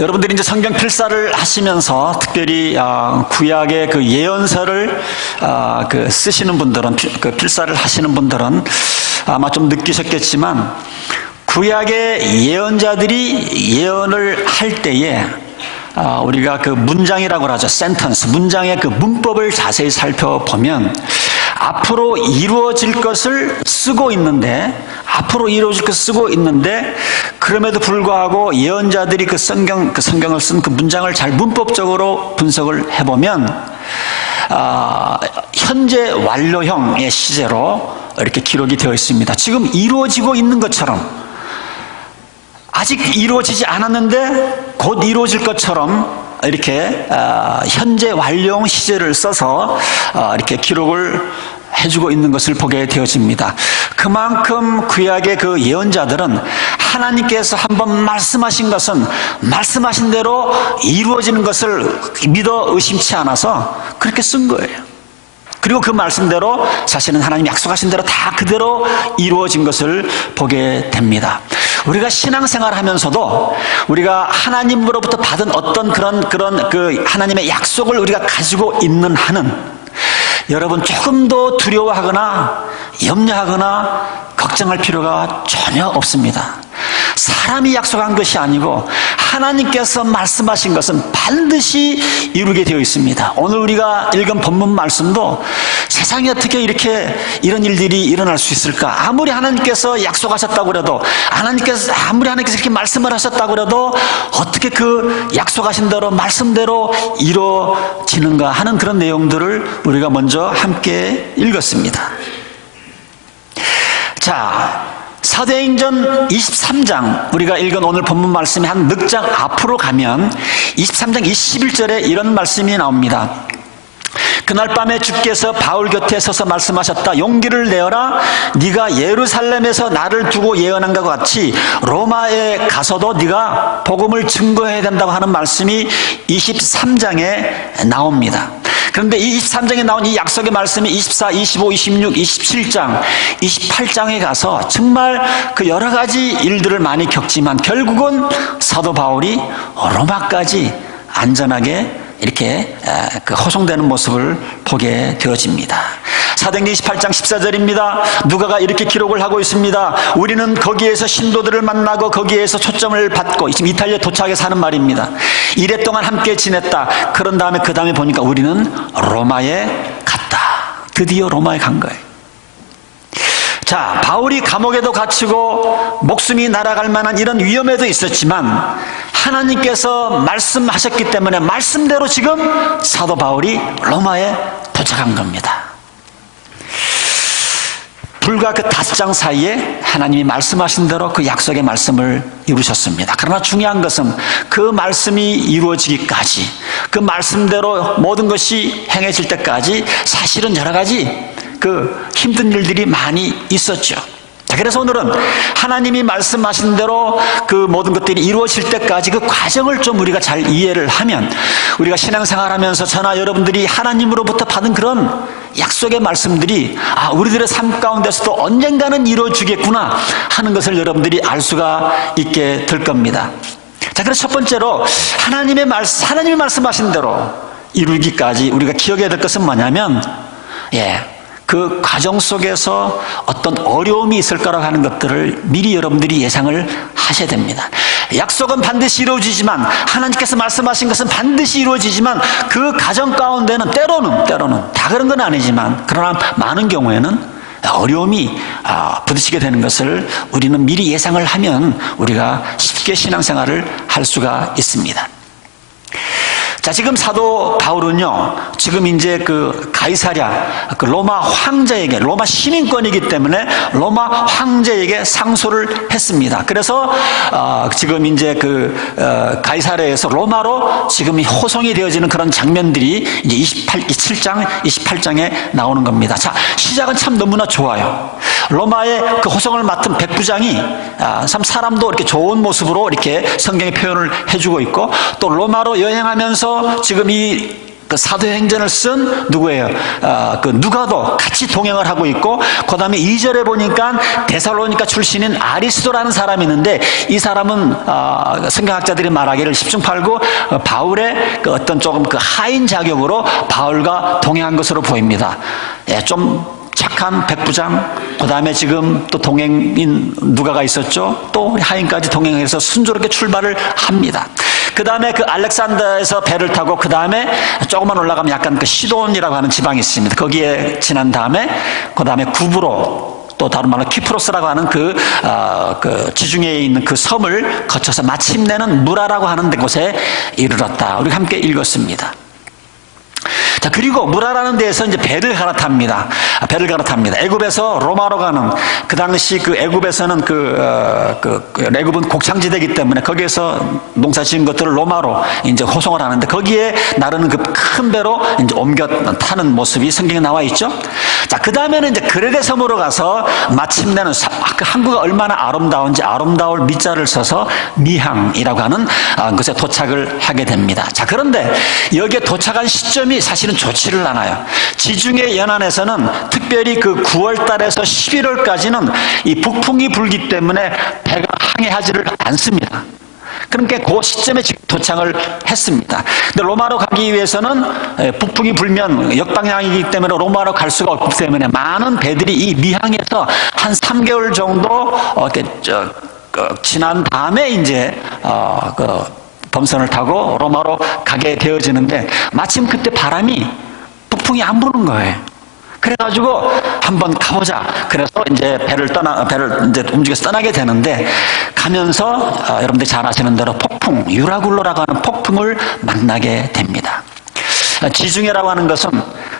여러분들이 이제 성경 필사를 하시면서 특별히 구약의 그 예언서를 쓰시는 분들은, 그 필사를 하시는 분들은 아마 좀 느끼셨겠지만, 구약의 예언자들이 예언을 할 때에 우리가 그 문장이라고 하죠. 센턴스, 문장의 그 문법을 자세히 살펴보면 앞으로 이루어질 것을 쓰고 있는데, 그럼에도 불구하고 예언자들이 그 성경을 쓴 그 문장을 잘 문법적으로 분석을 해보면 현재 완료형의 시제로 이렇게 기록이 되어 있습니다. 지금 이루어지고 있는 것처럼, 아직 이루어지지 않았는데 곧 이루어질 것처럼 이렇게 현재 완료형 시제를 써서 이렇게 기록을 해주고 있는 것을 보게 되어집니다. 그만큼 구약의 그 예언자들은 하나님께서 한번 말씀하신 것은 말씀하신 대로 이루어지는 것을 믿어 의심치 않아서 그렇게 쓴 거예요. 그리고 그 말씀대로 사실은 하나님 약속하신 대로 다 그대로 이루어진 것을 보게 됩니다. 우리가 신앙생활 하면서도 우리가 하나님으로부터 받은 어떤 그런 그 하나님의 약속을 우리가 가지고 있는 한은 여러분 조금도 두려워하거나 염려하거나 걱정할 필요가 전혀 없습니다. 사람이 약속한 것이 아니고 하나님께서 말씀하신 것은 반드시 이루게 되어 있습니다. 오늘 우리가 읽은 본문 말씀도 세상에 어떻게 이런 일들이 일어날 수 있을까? 아무리 하나님께서 약속하셨다고 해도, 아무리 하나님께서 이렇게 말씀을 하셨다고 해도 어떻게 그 약속하신 대로 말씀대로 이루어지는가 하는 그런 내용들을 우리가 먼저 함께 읽었습니다. 자, 사도행전 23장, 우리가 읽은 오늘 본문 말씀이 한 넉 장 앞으로 가면 23장 21절에 이런 말씀이 나옵니다. 그날 밤에 주께서 바울 곁에 서서 말씀하셨다. 용기를 내어라. 네가 예루살렘에서 나를 두고 예언한 것 같이 로마에 가서도 네가 복음을 증거해야 된다고 하는 말씀이 23장에 나옵니다. 그런데 이 23장에 나온 이 약속의 말씀이 24, 25, 26, 27장, 28장에 가서 정말 그 여러 가지 일들을 많이 겪지만 결국은 사도 바울이 로마까지 안전하게 이렇게 그 호송되는 모습을 보게 되어집니다. 사도행전 28장 14절입니다. 누가가 이렇게 기록을 하고 있습니다. 우리는 거기에서 신도들을 만나고 거기에서 초점을 받고, 지금 이탈리아에 도착해서 하는 말입니다. 이래 동안 함께 지냈다. 그런 다음에 그 다음에 보니까 우리는 로마에 갔다. 드디어 로마에 간 거예요. 자, 바울이 감옥에도 갇히고 목숨이 날아갈 만한 이런 위험에도 있었지만 하나님께서 말씀하셨기 때문에 말씀대로 지금 사도 바울이 로마에 도착한 겁니다. 불과 그 5장 사이에 하나님이 말씀하신 대로 그 약속의 말씀을 이루셨습니다. 그러나 중요한 것은 그 말씀이 이루어지기까지, 그 말씀대로 모든 것이 행해질 때까지 사실은 여러 가지 그 힘든 일들이 많이 있었죠. 자, 그래서 오늘은 하나님이 말씀하신 대로 그 모든 것들이 이루어질 때까지 그 과정을 좀 우리가 잘 이해를 하면, 우리가 신앙생활하면서 저나 여러분들이 하나님으로부터 받은 그런 약속의 말씀들이 우리들의 삶 가운데서도 언젠가는 이루어지겠구나 하는 것을 여러분들이 알 수가 있게 될 겁니다. 자, 그래서 첫 번째로 하나님이 말씀하신 대로 이루기까지 우리가 기억해야 될 것은 뭐냐면, 그 과정 속에서 어떤 어려움이 있을 거라고 하는 것들을 미리 여러분들이 예상을 하셔야 됩니다. 약속은 반드시 이루어지지만, 하나님께서 말씀하신 것은 반드시 이루어지지만 그 과정 가운데는 때로는 다 그런 건 아니지만, 그러나 많은 경우에는 어려움이 부딪히게 되는 것을 우리는 미리 예상을 하면 우리가 쉽게 신앙생활을 할 수가 있습니다. 자, 지금 사도 바울은요, 지금 이제 그 가이사랴, 그 로마 황제에게, 로마 시민권이기 때문에 로마 황제에게 상소를 했습니다. 그래서 지금 이제 그 가이사랴에서 로마로 지금 호송이 되어지는 그런 장면들이 이제 27장, 28장에 나오는 겁니다. 자, 시작은 참 너무나 좋아요. 로마의 그 호송을 맡은 백부장이 참 사람도 이렇게 좋은 모습으로 이렇게 성경에 표현을 해주고 있고, 또 로마로 여행하면서 지금 이 그 사도행전을 쓴 누구예요? 그 누가도 같이 동행을 하고 있고, 그 다음에 2절에 보니까 데살로니가 출신인 아리스도라는 사람이 있는데, 이 사람은 성경학자들이 말하기를 10중 8구 바울의 그 어떤 조금 그 하인 자격으로 바울과 동행한 것으로 보입니다. 예, 좀 착한 백부장, 그 다음에 지금 또 동행인 누가가 있었죠. 또 우리 하인까지 동행해서 순조롭게 출발을 합니다. 그 다음에 그 알렉산더에서 배를 타고, 그 다음에 조금만 올라가면 약간 그 시돈이라고 하는 지방이 있습니다. 거기에 지난 다음에, 그 다음에 구브로, 또 다른 말로 키프로스라고 하는 그 지중해에 있는 그 섬을 거쳐서 마침내는 무라라고 하는 곳에 이르렀다. 우리 함께 읽었습니다. 자, 그리고 무라라는 데에서 이제 배를 갈아탑니다. 배를 갈아탑니다. 애굽에서 로마로 가는, 그 당시 그 애굽에서는 애굽은 곡창지대이기 때문에 거기에서 농사 지은 것들을 로마로 이제 호송을 하는데, 거기에 나르는 그 큰 배로 이제 옮겨 타는 모습이 성경에 나와 있죠. 자, 그 다음에는 이제 그레데 섬으로 가서 마침내는 그 항구가 얼마나 아름다운지 아름다울 미자를 써서 미항이라고 하는 곳에 도착을 하게 됩니다. 자, 그런데 여기에 도착한 시점이 사실은 좋지를 않아요. 지중해 연안에서는 특별히 그 9월 달에서 11월까지는 이 북풍이 불기 때문에 배가 항해하지를 않습니다. 그러니까 그 시점에 지금 도착을 했습니다. 근데 로마로 가기 위해서는 북풍이 불면 역방향이기 때문에 로마로 갈 수가 없기 때문에 많은 배들이 이 미항에서 한 3개월 정도 지난 다음에 이제 범선을 타고 로마로 가게 되어지는데, 마침 그때 바람이 북풍이 안 부는 거예요. 그래가지고 한번 가보자. 그래서 이제 배를 이제 움직여서 떠나게 되는데, 가면서 여러분들 잘 아시는 대로 폭풍, 유라굴로라고 하는 폭풍을 만나게 됩니다. 지중해라고 하는 것은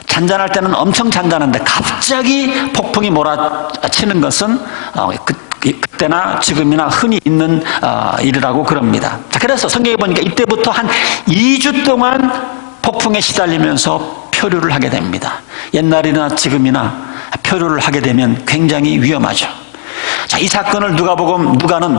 잔잔할 때는 엄청 잔잔한데 갑자기 폭풍이 몰아치는 것은 그때나 지금이나 흔히 있는 일이라고 그럽니다. 자, 그래서 성경에 보니까 이때부터 한 2주 동안 폭풍에 시달리면서 표류를 하게 됩니다. 옛날이나 지금이나 표류를 하게 되면 굉장히 위험하죠. 자, 이 사건을 누가는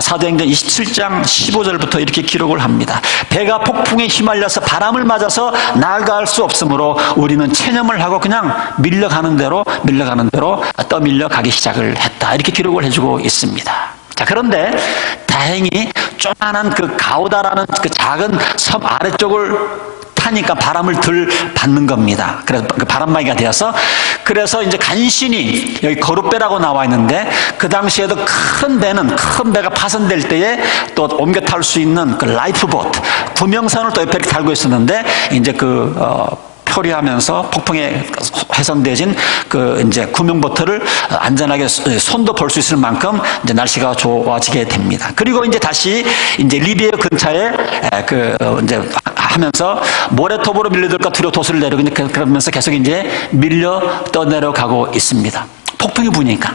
사도행전 27장 15절부터 이렇게 기록을 합니다. 배가 폭풍에 휘말려서 바람을 맞아서 나아갈 수 없으므로 우리는 체념을 하고 그냥 밀려가는 대로 떠밀려 가기 시작을 했다. 이렇게 기록을 해주고 있습니다. 자, 그런데 다행히 조그만한 그 가우다라는 그 작은 섬 아래쪽을 타니까 바람을 덜 받는 겁니다. 그래서 그 바람막이가 되어서, 그래서 이제 간신히 여기 거룻배라고 나와 있는데, 그 당시에도 큰 배가 파손될 때에 또 옮겨 탈 수 있는 그 라이프보트, 구명선을 또 옆에 달고 있었는데, 이제 표류하면서 폭풍에 훼손되진 그 이제 구명보트를 안전하게 손도 볼 수 있을 만큼 이제 날씨가 좋아지게 됩니다. 그리고 이제 다시 이제 리비아 근처에 이제 하면서 모래톱으로 밀려들까 두려워 돛을 내리고, 그러면서 계속 이제 밀려 떠내려가고 있습니다. 폭풍이 부니까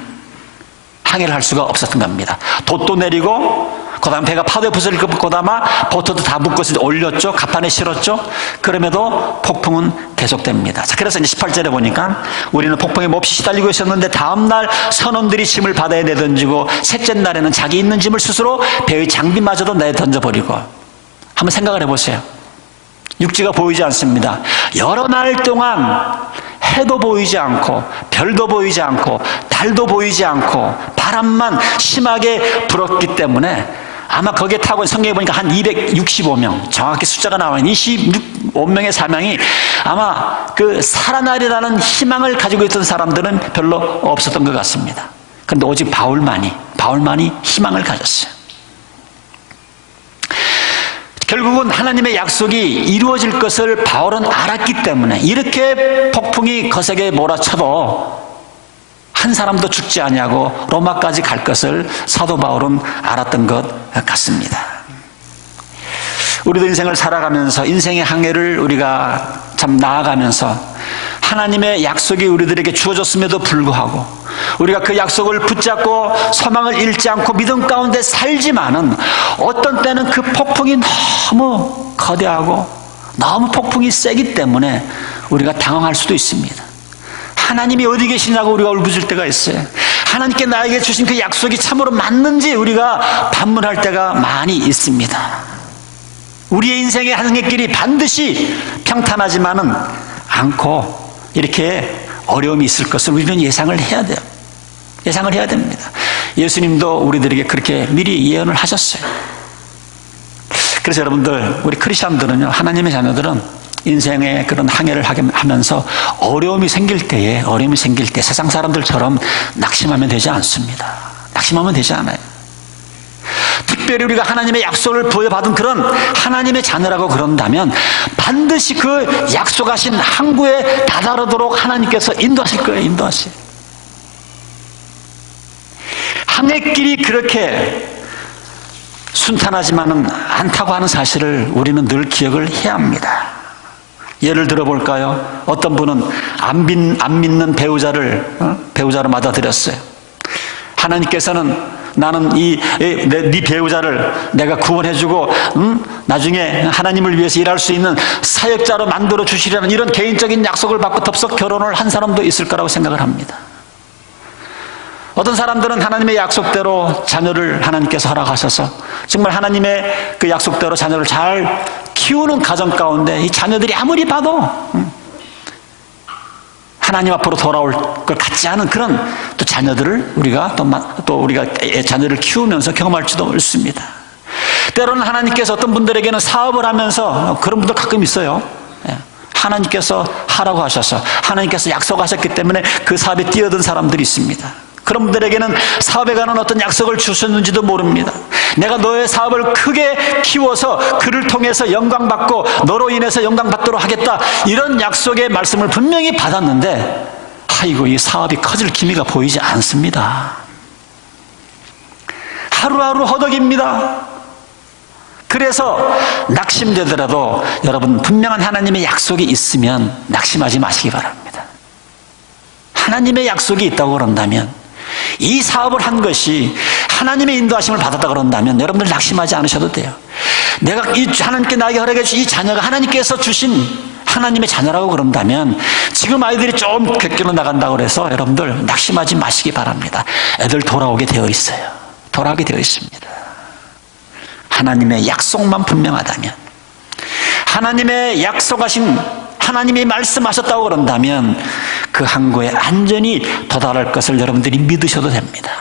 항해를 할 수가 없었던 겁니다. 돛도 내리고, 그 다음 배가 파도에 부서질까 보다마 보트도 다 묶어서 올렸죠. 갑판에 실었죠. 그럼에도 폭풍은 계속됩니다. 자, 그래서 이제 18절에 보니까 우리는 폭풍에 몹시 시달리고 있었는데, 다음날 선원들이 짐을 바다에 내던지고, 셋째 날에는 자기 있는 짐을 스스로 배의 장비마저도 내던져버리고. 한번 생각을 해보세요. 육지가 보이지 않습니다. 여러 날 동안 해도 보이지 않고, 별도 보이지 않고, 달도 보이지 않고, 바람만 심하게 불었기 때문에 아마 거기에 타고 성경에 보니까 한 265명, 정확히 숫자가 나와 있는 25명의 사명이 아마 그 살아나리라는 희망을 가지고 있던 사람들은 별로 없었던 것 같습니다. 그런데 오직 바울만이 희망을 가졌어요. 결국은 하나님의 약속이 이루어질 것을 바울은 알았기 때문에 이렇게 폭풍이 거세게 몰아쳐도 한 사람도 죽지 아니하고 로마까지 갈 것을 사도 바울은 알았던 것 같습니다. 우리도 인생을 살아가면서 인생의 항해를 우리가 참 나아가면서 하나님의 약속이 우리들에게 주어졌음에도 불구하고 우리가 그 약속을 붙잡고 소망을 잃지 않고 믿음 가운데 살지만은 어떤 때는 그 폭풍이 너무 거대하고 너무 폭풍이 세기 때문에 우리가 당황할 수도 있습니다. 하나님이 어디 계시냐고 우리가 울부짖을 때가 있어요. 하나님께 나에게 주신 그 약속이 참으로 맞는지 우리가 반문할 때가 많이 있습니다. 우리의 인생의 한계길이 반드시 평탄하지만은 않고 이렇게 어려움이 있을 것을 우리는 예상을 해야 돼요. 예상을 해야 됩니다. 예수님도 우리들에게 그렇게 미리 예언을 하셨어요. 그래서 여러분들, 우리 크리스천들은요, 하나님의 자녀들은 인생의 그런 항해를 하면서 어려움이 생길 때 세상 사람들처럼 낙심하면 되지 않습니다. 낙심하면 되지 않아요. 특별히 우리가 하나님의 약속을 부여받은 그런 하나님의 자녀라고 그런다면 반드시 그 약속하신 항구에 다다르도록 하나님께서 인도하실 거예요. 인도하실. 항해길이 그렇게 순탄하지만은 않다고 하는 사실을 우리는 늘 기억을 해야 합니다. 예를 들어볼까요? 어떤 분은 안 믿는 배우자로 맞아들였어요. 하나님께서는 나는 네 배우자를 내가 구원해주고 나중에 하나님을 위해서 일할 수 있는 사역자로 만들어 주시려는 이런 개인적인 약속을 받고 덥석 결혼을 한 사람도 있을 거라고 생각을 합니다. 어떤 사람들은 하나님의 약속대로 자녀를 하나님께서 허락하셔서 정말 하나님의 그 약속대로 자녀를 잘 키우는 가정 가운데 이 자녀들이 아무리 봐도 하나님 앞으로 돌아올 걸 같지 않은 그런 또 자녀들을 우리가 자녀를 키우면서 경험할지도 있습니다. 때로는 하나님께서 어떤 분들에게는 사업을 하면서 그런 분들 가끔 있어요. 하나님께서 하라고 하셔서 하나님께서 약속하셨기 때문에 그 사업에 뛰어든 사람들이 있습니다. 그런 분들에게는 사업에 관한 어떤 약속을 주셨는지도 모릅니다. 내가 너의 사업을 크게 키워서 그를 통해서 영광받고 너로 인해서 영광받도록 하겠다, 이런 약속의 말씀을 분명히 받았는데 아이고, 이 사업이 커질 기미가 보이지 않습니다. 하루하루 허덕입니다. 그래서 낙심되더라도 여러분, 분명한 하나님의 약속이 있으면 낙심하지 마시기 바랍니다. 하나님의 약속이 있다고 그런다면, 이 사업을 한 것이 하나님의 인도하심을 받았다 그런다면 여러분들 낙심하지 않으셔도 돼요. 내가 하나님께 나에게 허락해 주신 이 자녀가 하나님께서 주신 하나님의 자녀라고 그런다면 지금 아이들이 좀 객기로 나간다고 해서 여러분들 낙심하지 마시기 바랍니다. 애들 돌아오게 되어 있어요. 돌아오게 되어 있습니다. 하나님의 약속만 분명하다면, 하나님의 약속하신, 하나님이 말씀하셨다고 그런다면 그 항구에 안전히 도달할 것을 여러분들이 믿으셔도 됩니다.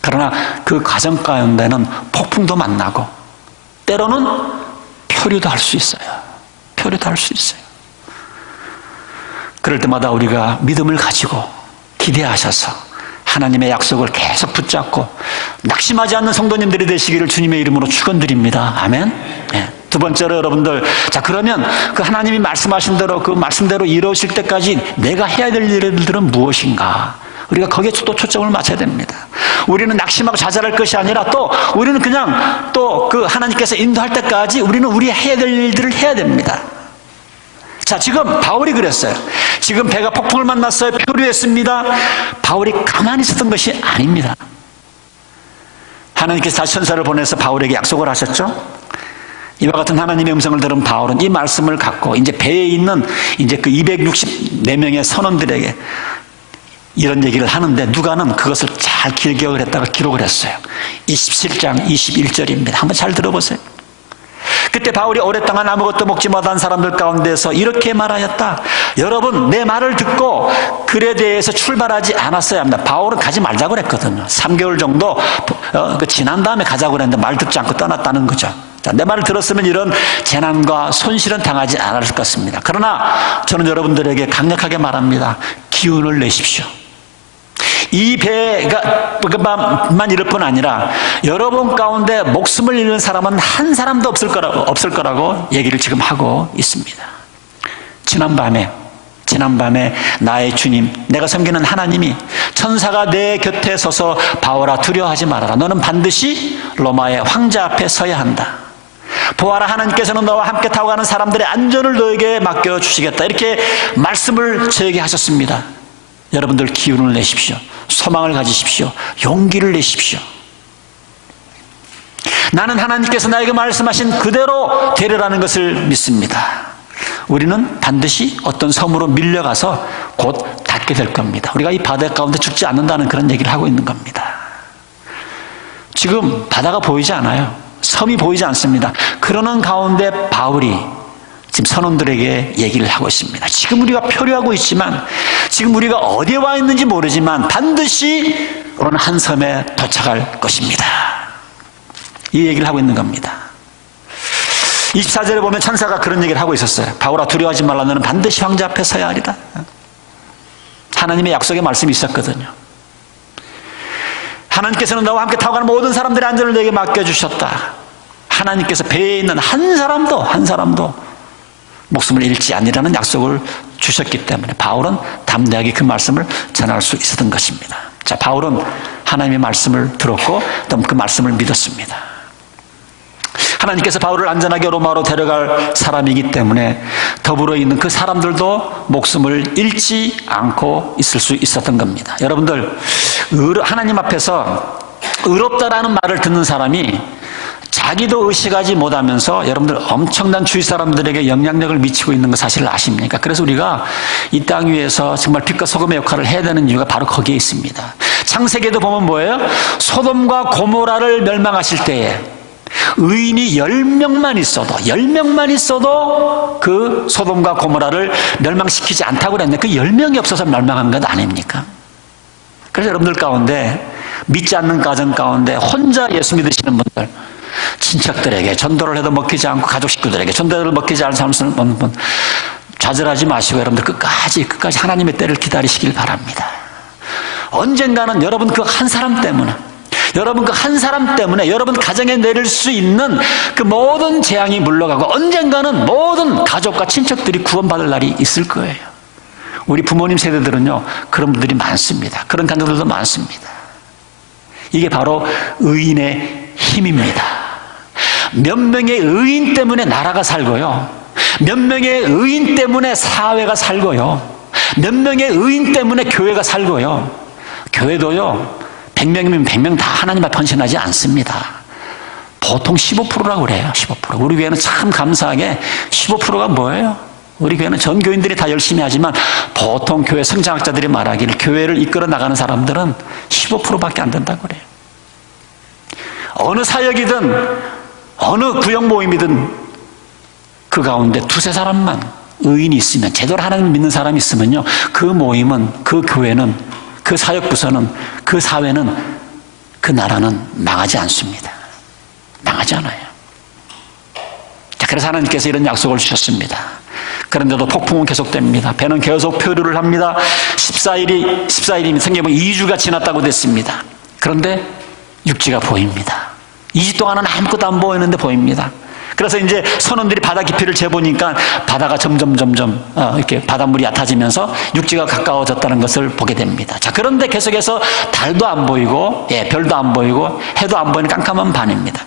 그러나 그 과정 가운데는 폭풍도 만나고 때로는 표류도 할 수 있어요. 표류도 할 수 있어요. 그럴 때마다 우리가 믿음을 가지고 기대하셔서 하나님의 약속을 계속 붙잡고 낙심하지 않는 성도님들이 되시기를 주님의 이름으로 축원드립니다. 아멘. 네. 두 번째로 여러분들, 자, 그러면 그 하나님이 말씀하신 대로 그 말씀대로 이루어질 때까지 내가 해야 될 일들은 무엇인가? 우리가 거기에 또 초점을 맞춰야 됩니다. 우리는 낙심하고 좌절할 것이 아니라 또 우리는 그냥 또 그 하나님께서 인도할 때까지 우리는 우리 해야 될 일들을 해야 됩니다. 자, 지금 바울이 그랬어요. 지금 배가 폭풍을 만났어요. 표류했습니다. 바울이 가만히 있었던 것이 아닙니다. 하나님께서 다시 천사를 보내서 바울에게 약속을 하셨죠. 이와 같은 하나님의 음성을 들은 바울은 이 말씀을 갖고 이제 배에 있는 이제 그 264명의 선원들에게 이런 얘기를 하는데, 누가는 그것을 잘 기억을 했다가 기록을 했어요. 27장 21절입니다. 한번 잘 들어보세요. 그때 바울이 오랫동안 아무것도 먹지 못한 사람들 가운데서 이렇게 말하였다. 여러분, 내 말을 듣고 그레데에서 출발하지 않았어야 합니다. 바울은 가지 말자고 그랬거든요. 3개월 정도 지난 다음에 가자고 그랬는데 말 듣지 않고 떠났다는 거죠. 자, 내 말을 들었으면 이런 재난과 손실은 당하지 않았을 것입니다. 그러나 저는 여러분들에게 강력하게 말합니다. 기운을 내십시오. 이 배가만 이럴 뿐 아니라 여러분 가운데 목숨을 잃는 사람은 한 사람도 없을 거라고 얘기를 지금 하고 있습니다. 지난밤에 나의 주님, 내가 섬기는 하나님이 천사가 내 곁에 서서 바울아, 두려워하지 말아라. 너는 반드시 로마의 황제 앞에 서야 한다. 보아라, 하나님께서는 너와 함께 타고 가는 사람들의 안전을 너에게 맡겨주시겠다. 이렇게 말씀을 저에게 하셨습니다. 여러분들 기운을 내십시오. 소망을 가지십시오. 용기를 내십시오. 나는 하나님께서 나에게 말씀하신 그대로 되리라는 것을 믿습니다. 우리는 반드시 어떤 섬으로 밀려가서 곧 닿게 될 겁니다. 우리가 이 바다 가운데 죽지 않는다는 그런 얘기를 하고 있는 겁니다. 지금 바다가 보이지 않아요. 섬이 보이지 않습니다. 그러는 가운데 바울이 지금 선원들에게 얘기를 하고 있습니다. 지금 우리가 표류하고 있지만, 지금 우리가 어디에 와 있는지 모르지만 반드시 어느 한 섬에 도착할 것입니다. 이 얘기를 하고 있는 겁니다. 24절에 보면 천사가 그런 얘기를 하고 있었어요. 바울아, 두려워하지 말라. 너는 반드시 황제 앞에 서야 하리라. 하나님의 약속의 말씀이 있었거든요. 하나님께서는 너와 함께 타고 가는 모든 사람들의 안전을 내게 맡겨주셨다. 하나님께서 배에 있는 한 사람도 목숨을 잃지 아니라는 약속을 주셨기 때문에 바울은 담대하게 그 말씀을 전할 수 있었던 것입니다. 자, 바울은 하나님의 말씀을 들었고 또 그 말씀을 믿었습니다. 하나님께서 바울을 안전하게 로마로 데려갈 사람이기 때문에 더불어 있는 그 사람들도 목숨을 잃지 않고 있을 수 있었던 겁니다. 여러분들, 하나님 앞에서 의롭다라는 말을 듣는 사람이 자기도 의식하지 못하면서 여러분들 엄청난 주위 사람들에게 영향력을 미치고 있는 거 사실을 아십니까? 그래서 우리가 이 땅 위에서 정말 빛과 소금의 역할을 해야 되는 이유가 바로 거기에 있습니다. 창세기에도 보면 뭐예요? 소돔과 고모라를 멸망하실 때에 의인이 10명만 있어도 그 소돔과 고모라를 멸망시키지 않다고 그랬는데 그 10명이 없어서 멸망한 것 아닙니까? 그래서 여러분들 가운데 믿지 않는 가정 가운데 혼자 예수 믿으시는 분들, 친척들에게 전도를 해도 먹히지 않고 가족 식구들에게 전도를 먹히지 않은 사람들은 좌절하지 마시고 여러분들 끝까지 하나님의 때를 기다리시길 바랍니다. 언젠가는 여러분 그 한 사람 때문에 여러분 가정에 내릴 수 있는 그 모든 재앙이 물러가고 언젠가는 모든 가족과 친척들이 구원받을 날이 있을 거예요. 우리 부모님 세대들은요, 그런 분들이 많습니다. 그런 가정들도 많습니다. 이게 바로 의인의 힘입니다. 몇 명의 의인 때문에 나라가 살고요, 몇 명의 의인 때문에 사회가 살고요, 몇 명의 의인 때문에 교회가 살고요. 교회도요, 100명이면 100명 다 하나님 앞에 헌신하지 않습니다. 보통 15%라고 그래요. 15%. 우리 교회는 참 감사하게 15%가 뭐예요? 우리 교회는 전 교인들이 다 열심히 하지만 보통 교회 성장학자들이 말하기를 교회를 이끌어 나가는 사람들은 15%밖에 안 된다고 그래요. 어느 사역이든 어느 구역 모임이든 그 가운데 두세 사람만 의인이 있으면, 제대로 하나님을 믿는 사람이 있으면요, 그 모임은, 그 교회는, 그 사역부서는, 그 사회는, 그 나라는 망하지 않습니다. 망하지 않아요. 자, 그래서 하나님께서 이런 약속을 주셨습니다. 그런데도 폭풍은 계속됩니다. 배는 계속 표류를 합니다. 14일이 생겨보면 2주가 지났다고 됐습니다. 그런데 육지가 보입니다. 2주 동안은 아무것도 안 보이는데 보입니다. 그래서 이제 선원들이 바다 깊이를 재보니까 바다가 점점 이렇게 바닷물이 얕아지면서 육지가 가까워졌다는 것을 보게 됩니다. 자, 그런데 계속해서 달도 안 보이고, 별도 안 보이고, 해도 안 보이는 깜깜한 밤입니다.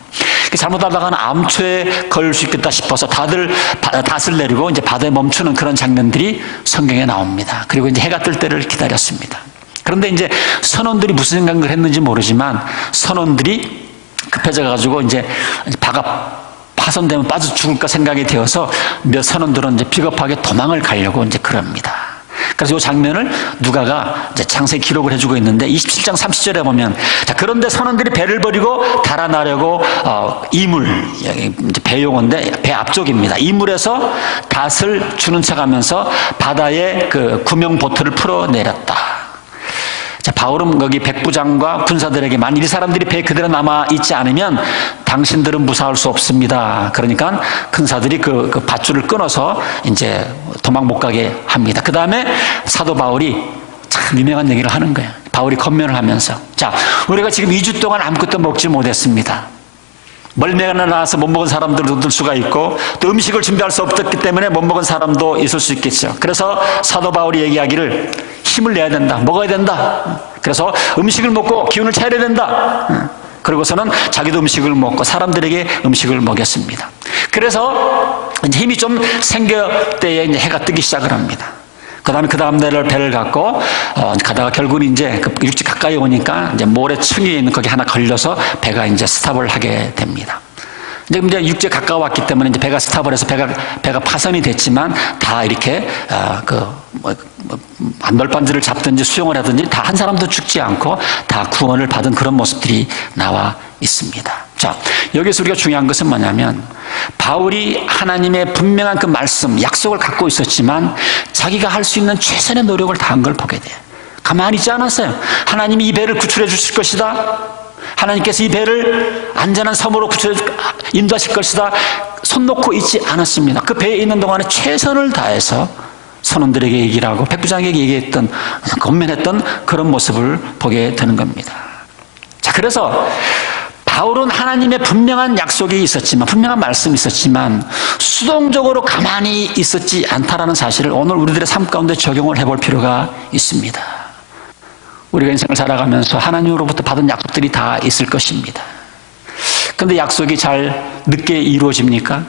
잘못하다가는 암초에 걸릴 수 있겠다 싶어서 다들 닷을 내리고 이제 바다에 멈추는 그런 장면들이 성경에 나옵니다. 그리고 이제 해가 뜰 때를 기다렸습니다. 그런데 이제 선원들이 무슨 생각을 했는지 모르지만 선원들이 급해져가지고 이제 바가 파손되면 빠져 죽을까 생각이 되어서 몇 선원들은 이제 비겁하게 도망을 가려고 이제 그럽니다. 그래서 이 장면을 누가가 이제 창세기 기록을 해주고 있는데 27장 30절에 보면, 자, 그런데 선원들이 배를 버리고 달아나려고 이물, 이제 배 용어인데 배 앞쪽입니다. 이물에서 닷을 주는 척하면서 바다에 그 구명 보트를 풀어내렸다. 자, 바울은 거기 백부장과 군사들에게 만일 이 사람들이 배에 그대로 남아있지 않으면 당신들은 무사할 수 없습니다. 그러니까 군사들이 그 밧줄을 끊어서 이제 도망 못 가게 합니다. 그 다음에 사도 바울이 참 유명한 얘기를 하는 거예요. 바울이 권면을 하면서, 자, 우리가 지금 2주 동안 아무것도 먹지 못했습니다. 멀미가 나서 못 먹은 사람들도 들 수가 있고, 또 음식을 준비할 수 없었기 때문에 못 먹은 사람도 있을 수 있겠죠. 그래서 사도 바울이 얘기하기를 힘을 내야 된다, 먹어야 된다. 그래서 음식을 먹고 기운을 차려야 된다. 그리고서는 자기도 음식을 먹고 사람들에게 음식을 먹였습니다. 그래서 이제 힘이 좀 생길 때에 이제 해가 뜨기 시작을 합니다. 그 다음 날 배를 갖고 가다가 결국은 이제 그 육지 가까이 오니까 이제 모래층 위에 있는 거기 하나 걸려서 배가 이제 스탑을 하게 됩니다. 이제 육지에 가까웠기 때문에 이제 배가 스탑을 해서 배가 파손이 됐지만 다 이렇게 안널반지를 잡든지 수영을 하든지 다 한 사람도 죽지 않고 다 구원을 받은 그런 모습들이 나와 있습니다. 자, 여기서 우리가 중요한 것은 뭐냐면 바울이 하나님의 분명한 그 말씀, 약속을 갖고 있었지만 자기가 할 수 있는 최선의 노력을 다한 걸 보게 돼요. 가만히 있지 않았어요. 하나님이 이 배를 구출해 주실 것이다. 하나님께서 이 배를 안전한 섬으로 인도하실 것이다. 손 놓고 있지 않았습니다. 그 배에 있는 동안에 최선을 다해서 선원들에게 얘기를 하고 백부장에게 얘기했던, 권면했던 그런 모습을 보게 되는 겁니다. 자, 그래서 바울은 하나님의 분명한 약속이 있었지만, 분명한 말씀이 있었지만 수동적으로 가만히 있었지 않다라는 사실을 오늘 우리들의 삶 가운데 적용을 해볼 필요가 있습니다. 우리가 인생을 살아가면서 하나님으로부터 받은 약속들이 다 있을 것입니다. 그런데 약속이 잘 늦게 이루어집니까?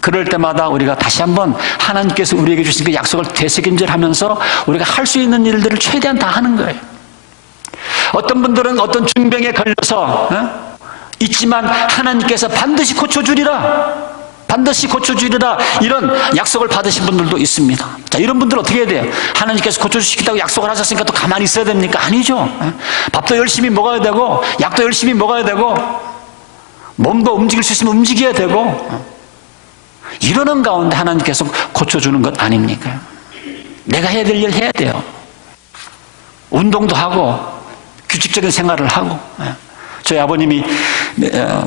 그럴 때마다 우리가 다시 한번 하나님께서 우리에게 주신 그 약속을 되새김질하면서 우리가 할 수 있는 일들을 최대한 다 하는 거예요. 어떤 분들은 어떤 중병에 걸려서 있지만 하나님께서 반드시 고쳐주리라, 반드시 고쳐주리라, 이런 약속을 받으신 분들도 있습니다. 자, 이런 분들 어떻게 해야 돼요? 하나님께서 고쳐주시겠다고 약속을 하셨으니까 또 가만히 있어야 됩니까? 아니죠. 밥도 열심히 먹어야 되고 약도 열심히 먹어야 되고 몸도 움직일 수 있으면 움직여야 되고, 이러는 가운데 하나님께서 고쳐주는 것 아닙니까? 내가 해야 될 일 해야 돼요. 운동도 하고 규칙적인 생활을 하고. 저희 아버님이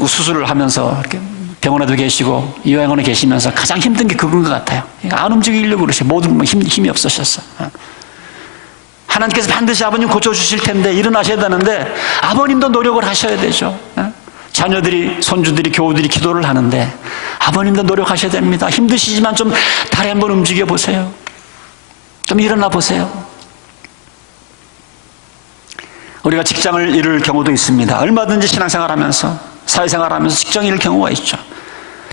수술을 하면서 이렇게 병원에도 계시고 요양원에 계시면서 가장 힘든 게 그건 것 같아요. 안 움직이려고 그러셔. 모든 힘이 없으셨어. 하나님께서 반드시 아버님 고쳐주실 텐데 일어나셔야 되는데 아버님도 노력을 하셔야 되죠. 자녀들이, 손주들이, 교우들이 기도를 하는데 아버님도 노력하셔야 됩니다. 힘드시지만 좀 다리 한번 움직여 보세요. 좀 일어나 보세요. 우리가 직장을 잃을 경우도 있습니다. 얼마든지 신앙생활하면서, 사회생활하면서 직장 잃을 경우가 있죠.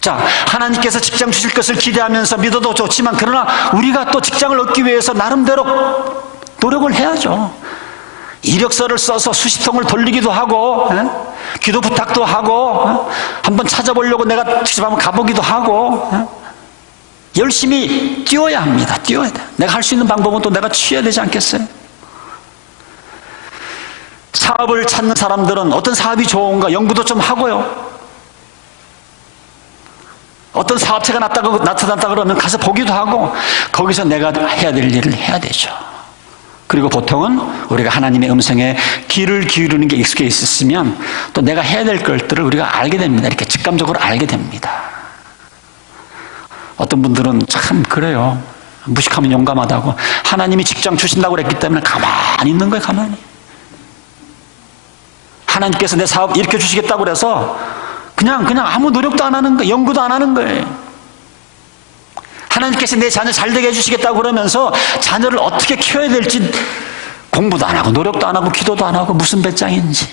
자, 하나님께서 직장 주실 것을 기대하면서 믿어도 좋지만, 그러나 우리가 또 직장을 얻기 위해서 나름대로 노력을 해야죠. 이력서를 써서 수십 통을 돌리기도 하고, 기도 부탁도 하고, 한번 찾아보려고 내가 직접 한번 가보기도 하고, 열심히 뛰어야 합니다. 뛰어야 돼. 내가 할 수 있는 방법은 또 내가 취해야 되지 않겠어요? 사업을 찾는 사람들은 어떤 사업이 좋은가 연구도 좀 하고요. 어떤 사업체가 나타났다 그러면 가서 보기도 하고, 거기서 내가 해야 될 일을 해야 되죠. 그리고 보통은 우리가 하나님의 음성에 귀를 기울이는 게 익숙해 있었으면 또 내가 해야 될 것들을 우리가 알게 됩니다. 이렇게 직감적으로 알게 됩니다. 어떤 분들은 참 그래요. 무식하면 용감하다고. 하나님이 직장 주신다고 그랬기 때문에 가만히 있는 거예요. 가만히. 하나님께서 내 사업 일으켜주시겠다고 그래서 그냥 아무 노력도 안 하는 거예요. 연구도 안 하는 거예요. 하나님께서 내 자녀 잘 되게 해주시겠다고 그러면서 자녀를 어떻게 키워야 될지 공부도 안 하고 노력도 안 하고 기도도 안 하고 무슨 배짱인지.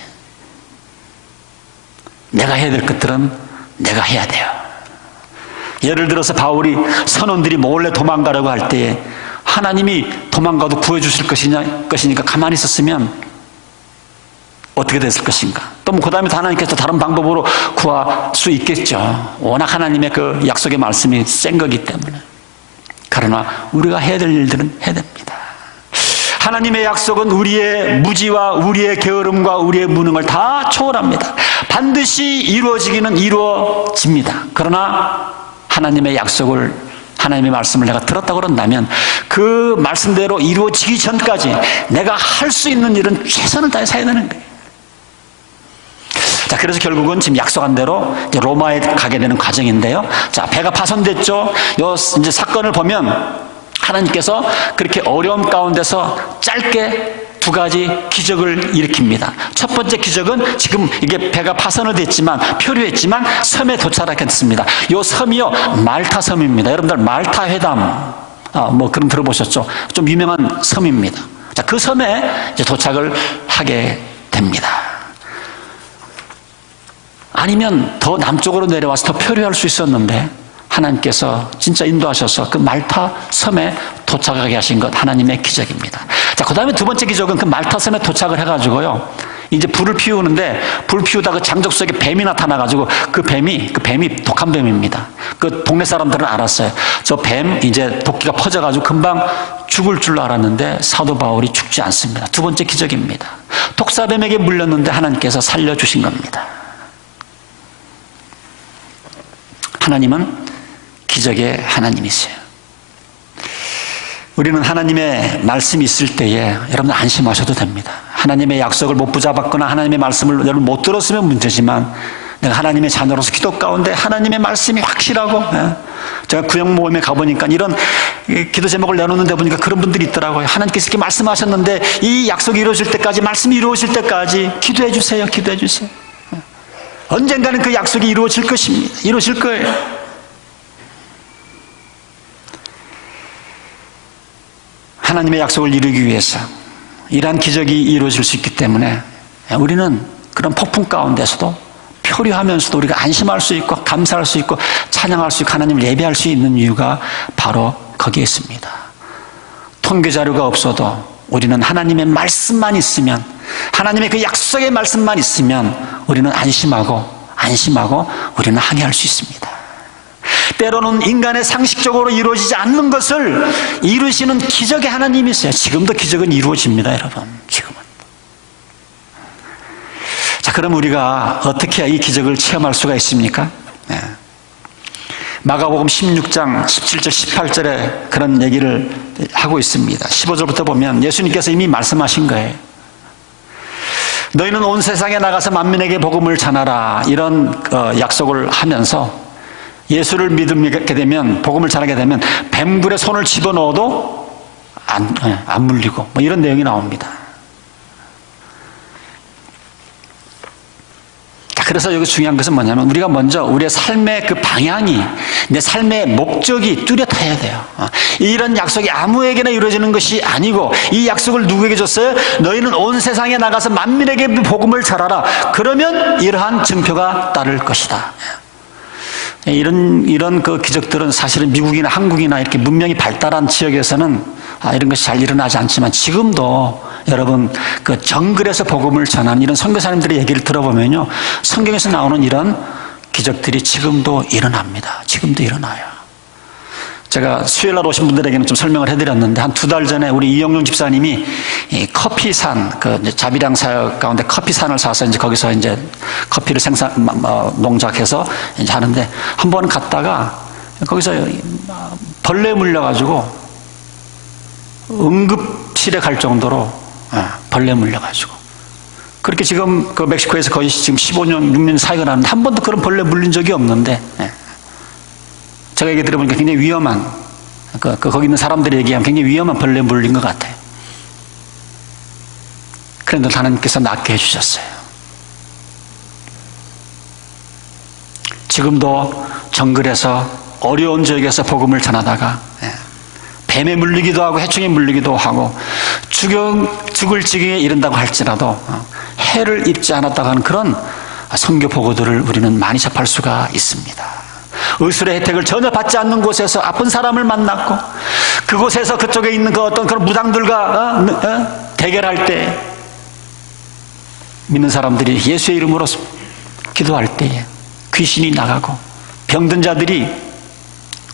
내가 해야 될 것들은 내가 해야 돼요. 예를 들어서 바울이 선원들이 몰래 도망가려고 할 때에 하나님이 도망가도 구해주실 것이니까 가만히 있었으면 어떻게 됐을 것인가? 또 그 다음에 하나님께서 다른 방법으로 구할 수 있겠죠. 워낙 하나님의 그 약속의 말씀이 센 거기 때문에. 그러나 우리가 해야 될 일들은 해야 됩니다. 하나님의 약속은 우리의 무지와 우리의 게으름과 우리의 무능을 다 초월합니다. 반드시 이루어지기는 이루어집니다. 그러나 하나님의 약속을, 하나님의 말씀을 내가 들었다고 그런다면 그 말씀대로 이루어지기 전까지 내가 할 수 있는 일은 최선을 다해서 해야 되는 거예요. 자, 그래서 결국은 지금 약속한 대로 이제 로마에 가게 되는 과정인데요. 자, 배가 파손됐죠. 요 이제 사건을 보면 하나님께서 그렇게 어려움 가운데서 짧게 두 가지 기적을 일으킵니다. 첫 번째 기적은 지금 이게 배가 파손을 됐지만, 표류했지만 섬에 도착했습니다. 요 섬이요, 말타 섬입니다. 여러분들 말타 회담, 뭐 그런 들어보셨죠? 좀 유명한 섬입니다. 자, 그 섬에 이제 도착을 하게 됩니다. 아니면 더 남쪽으로 내려와서 더 표류할 수 있었는데 하나님께서 진짜 인도하셔서 그 말타 섬에 도착하게 하신 것, 하나님의 기적입니다. 자, 그 다음에 두 번째 기적은 그 말타 섬에 도착을 해가지고요, 이제 불을 피우는데 불 피우다가 장적 속에 뱀이 나타나가지고 그 뱀이 독한 뱀입니다. 그 동네 사람들은 알았어요. 저 뱀 이제 독기가 퍼져가지고 금방 죽을 줄 알았는데 사도 바울이 죽지 않습니다. 두 번째 기적입니다. 독사뱀에게 물렸는데 하나님께서 살려주신 겁니다. 하나님은 기적의 하나님이세요. 우리는 하나님의 말씀이 있을 때에 여러분 안심하셔도 됩니다. 하나님의 약속을 못 붙잡았거나 하나님의 말씀을 여러분 못 들었으면 문제지만 내가 하나님의 자녀로서 기도 가운데 하나님의 말씀이 확실하고, 제가 구역 모임에 가보니까 이런 기도 제목을 내놓는데 보니까 그런 분들이 있더라고요. 하나님께서 이렇게 말씀하셨는데 이 약속이 이루어질 때까지, 말씀이 이루어질 때까지 기도해 주세요. 기도해 주세요. 언젠가는 그 약속이 이루어질 것입니다. 이루어질 거예요. 하나님의 약속을 이루기 위해서 이러한 기적이 이루어질 수 있기 때문에 우리는 그런 폭풍 가운데서도 표류하면서도 우리가 안심할 수 있고 감사할 수 있고 찬양할 수 있고 하나님을 예배할 수 있는 이유가 바로 거기에 있습니다. 통계 자료가 없어도 우리는 하나님의 말씀만 있으면, 하나님의 그 약속의 말씀만 있으면 우리는 안심하고 우리는 항해할 수 있습니다. 때로는 인간의 상식적으로 이루어지지 않는 것을 이루시는 기적의 하나님이세요. 지금도 기적은 이루어집니다, 여러분. 지금은. 자, 그럼 우리가 어떻게 이 기적을 체험할 수가 있습니까? 마가복음 16장 17절 18절에 그런 얘기를 하고 있습니다. 15절부터 보면 예수님께서 이미 말씀하신 거예요. 너희는 온 세상에 나가서 만민에게 복음을 전하라, 이런 약속을 하면서 예수를 믿게 되면, 복음을 전하게 되면 뱀굴에 손을 집어넣어도 안 물리고 뭐 이런 내용이 나옵니다. 그래서 여기 중요한 것은 뭐냐면 우리가 먼저 우리의 삶의 그 방향이, 내 삶의 목적이 뚜렷해야 돼요. 이런 약속이 아무에게나 이루어지는 것이 아니고 이 약속을 누구에게 줬어요? 너희는 온 세상에 나가서 만민에게 복음을 전하라. 그러면 이러한 증표가 따를 것이다. 이런 그 기적들은 사실은 미국이나 한국이나 이렇게 문명이 발달한 지역에서는 이런 것이 잘 일어나지 않지만 지금도 여러분 그 정글에서 복음을 전하는 이런 선교사님들의 얘기를 들어보면요, 성경에서 나오는 이런 기적들이 지금도 일어납니다. 지금도 일어나요. 제가 수요일날 오신 분들에게는 좀 설명을 해드렸는데 한 2달 전에 우리 이영용 집사님이 이 커피산, 그 자비량 사역 가운데 커피산을 사서 이제 거기서 이제 커피를 농작해서 이제 하는데 한 번 갔다가 거기서 벌레 물려가지고 응급실에 갈 정도로 벌레 물려가지고 그렇게 지금 그 멕시코에서 거의 지금 15년, 6년 사역을 하는데 한 번도 그런 벌레 물린 적이 없는데 제가 얘기 들어보니까 굉장히 위험한, 거기 있는 사람들이 얘기하면 굉장히 위험한 벌레 물린 것 같아요. 그런데 하나님께서 낫게 해주셨어요. 지금도 정글에서 어려운 지역에서 복음을 전하다가 뱀에 물리기도 하고 해충에 물리기도 하고 죽을 지경에 이른다고 할지라도 해를 입지 않았다고 하는 그런 선교 보고들을 우리는 많이 접할 수가 있습니다. 의술의 혜택을 전혀 받지 않는 곳에서 아픈 사람을 만났고 그곳에서 그쪽에 있는 그 어떤 그런 무당들과 대결할 때 믿는 사람들이 예수의 이름으로 기도할 때에 귀신이 나가고 병든 자들이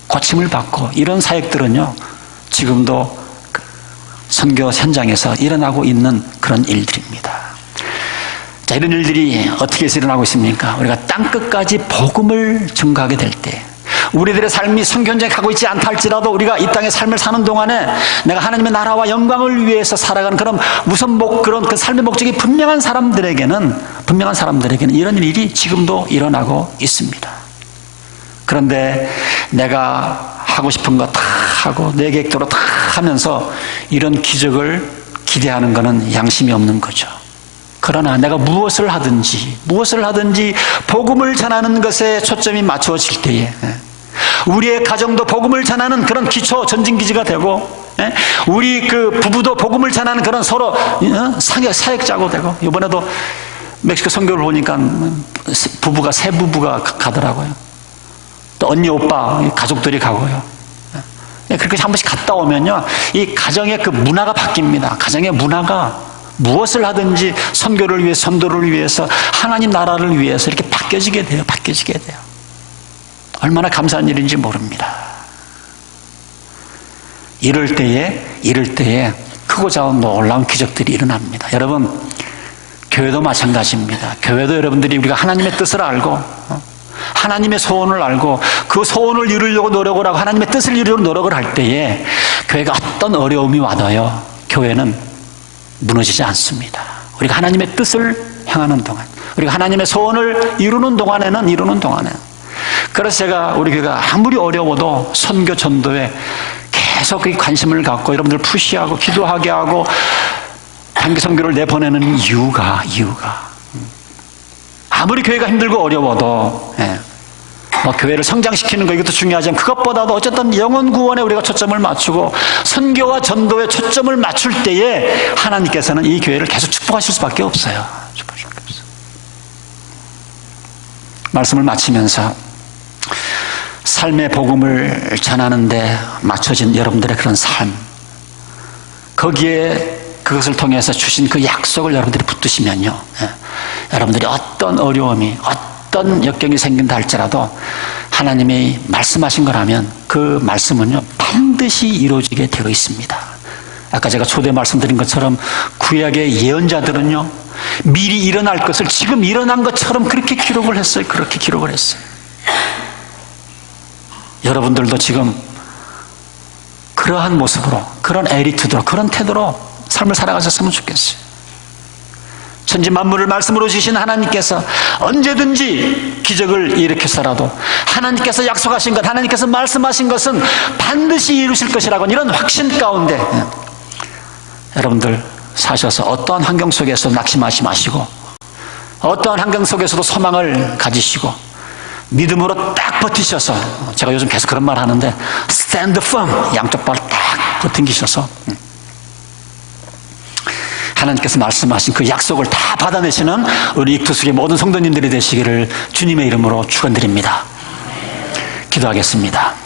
고침을 받고 이런 사역들은요 지금도 선교 현장에서 일어나고 있는 그런 일들입니다. 자, 이런 일들이 어떻게 해서 일어나고 있습니까? 우리가 땅끝까지 복음을 증거하게 될 때, 우리들의 삶이 선교 현장에 가고 있지 않다 할지라도 우리가 이 땅의 삶을 사는 동안에 내가 하나님의 나라와 영광을 위해서 살아가는 그런 그런 그 삶의 목적이 분명한 사람들에게는 이런 일이 지금도 일어나고 있습니다. 그런데 내가 하고 싶은 거 다 하고 내 계획대로 다 하면서 이런 기적을 기대하는 것은 양심이 없는 거죠. 그러나 내가 무엇을 하든지 복음을 전하는 것에 초점이 맞추어질 때에 우리의 가정도 복음을 전하는 그런 기초 전진기지가 되고 우리 그 부부도 복음을 전하는 그런 서로 사역자고 되고, 이번에도 멕시코 선교를 보니까 세 부부가 가더라고요. 또 언니 오빠 가족들이 가고요. 그렇게 한 번씩 갔다 오면요 이 가정의 그 문화가 바뀝니다. 가정의 문화가 무엇을 하든지 선교를 위해서, 전도를 위해서, 하나님 나라를 위해서 이렇게 바뀌어지게 돼요. 얼마나 감사한 일인지 모릅니다. 이럴 때에 크고 작은 놀라운 기적들이 일어납니다. 여러분, 교회도 마찬가지입니다. 교회도 여러분들이 우리가 하나님의 뜻을 알고 하나님의 소원을 알고 그 소원을 이루려고 노력을 하고 하나님의 뜻을 이루려고 노력을 할 때에 교회가 어떤 어려움이 와도요, 교회는 무너지지 않습니다. 우리가 하나님의 뜻을 향하는 동안, 우리가 하나님의 소원을 이루는 동안에는 그래서 제가 우리 교회가 아무리 어려워도 선교 전도에 계속 그 관심을 갖고 여러분들 푸시하고 기도하게 하고 단기 선교를 내보내는 이유가 아무리 교회가 힘들고 어려워도 교회를 성장시키는 거 이것도 중요하지만 그것보다도 어쨌든 영혼 구원에 우리가 초점을 맞추고 선교와 전도에 초점을 맞출 때에 하나님께서는 이 교회를 계속 축복하실 수밖에 없어요. 말씀을 마치면서 삶의 복음을 전하는데 맞춰진 여러분들의 그런 삶, 거기에 그것을 통해서 주신 그 약속을 여러분들이 붙드시면요, 여러분들이 어떤 어려움이 어떤 역경이 생긴다 할지라도 하나님이 말씀하신 거라면 그 말씀은요 반드시 이루어지게 되어 있습니다. 아까 제가 초대 말씀드린 것처럼 구약의 예언자들은요 미리 일어날 것을 지금 일어난 것처럼 그렇게 기록을 했어요. 여러분들도 지금 그러한 모습으로, 그런 에리투드로, 그런 태도로 삶을 살아가셨으면 좋겠어요. 천지 만물을 말씀으로 주신 하나님께서 언제든지 기적을 일으켜서라도 하나님께서 약속하신 것, 하나님께서 말씀하신 것은 반드시 이루실 것이라고 이런 확신 가운데 여러분들 사셔서 어떠한 환경 속에서 낙심하지 마시고 어떠한 환경 속에서도 소망을 가지시고 믿음으로 딱 버티셔서, 제가 요즘 계속 그런 말 하는데 stand firm, 양쪽 발 딱 버팅기셔서 하나님께서 말씀하신 그 약속을 다 받아내시는 우리 익투스의 모든 성도님들이 되시기를 주님의 이름으로 축원드립니다. 기도하겠습니다.